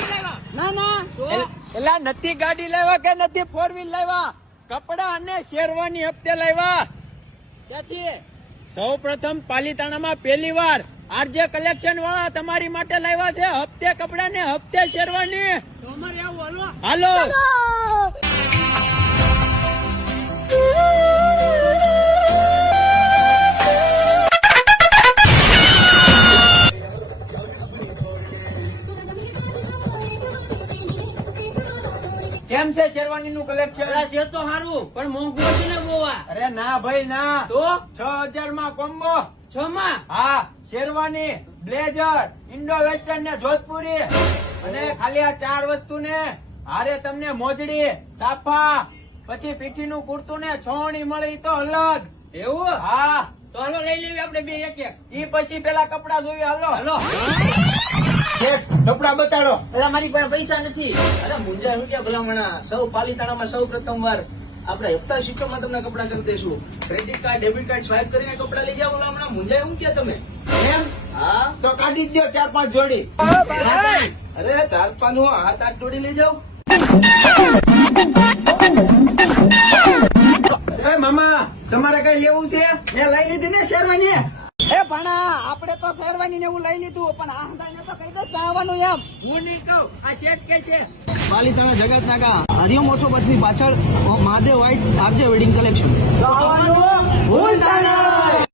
ગાડી લાવ્યા. ના ના એલા નથી ગાડી લાવ્યા કે નથી ફોર વ્હીલ લાવ્યા, કપડા અને શેરવાની હપ્તે લાવ્યા. ક્યાંથી? સૌ પ્રથમ પાલીતાણામાં પહેલી વાર આરજે કલેક્શન વાળા તમારી માટે લાવ્યા છે હપ્તે કપડા ને હપ્તે શેરવાની. તો અમારે આવું હાલો. કેમ છે શેરવાની નું કલેક્શન? છે તો સારું પણ મોંઘું હતું ને બોવા. અરે ના ભાઈ ના, તો 6000 માં કોમ્બો. 6 માં હા, શેરવાની, બ્લેઝર, ઇન્ડો વેસ્ટર્ન ને જોધપુરી અને ખાલી આ 4 વસ્તુ ને હારે તમને મોજડી, સાફા, પછી પીઠીનું કુર્તું ને છોણી મળી તો અલગ. એવું? હા, તો હાલો લઈ લેવી આપણે બે એક એક. ઈ પછી પેલા કપડા જોઈએ. હાલો હાલો. કપડા બતાડો. અરે મારી પાસે પૈસા નથી. અરે મુંજા શું ક્યાં ભલામણા, સૌ પાલીતાણામાં સૌ પ્રથમ વાર આપણે હપ્તા સિસ્ટમમાં તમને કપડા કરી દઈશું. Credit card, debit card swipe કરીને કપડા લઈ જાઓ. ભલામણા મુંજા શું ક્યાં તમે? એમ હા, તો કાઢી જ દો 4-5 જોડી. અરે 4-5 હું 7-8 જોડી લઈ જાઉં. એ મામા, તમારે કઈ લેવું છે? મેં લઈ લીધી ને શેરવાની. એ ભણા આપણે તો શેરવાની ને એવું લઈ લીધું પણ આ હંધાઈને તો કહી દો ચાવવાનું એમ. હું નહીં કહું, આ શેઠ કે છે. પાલીતાણા જગત નાકા હરિયમ ઓછો બસની પાછળ Mahadev white RJ wedding collection. તો આવવાનું ભૂલતા નહીં.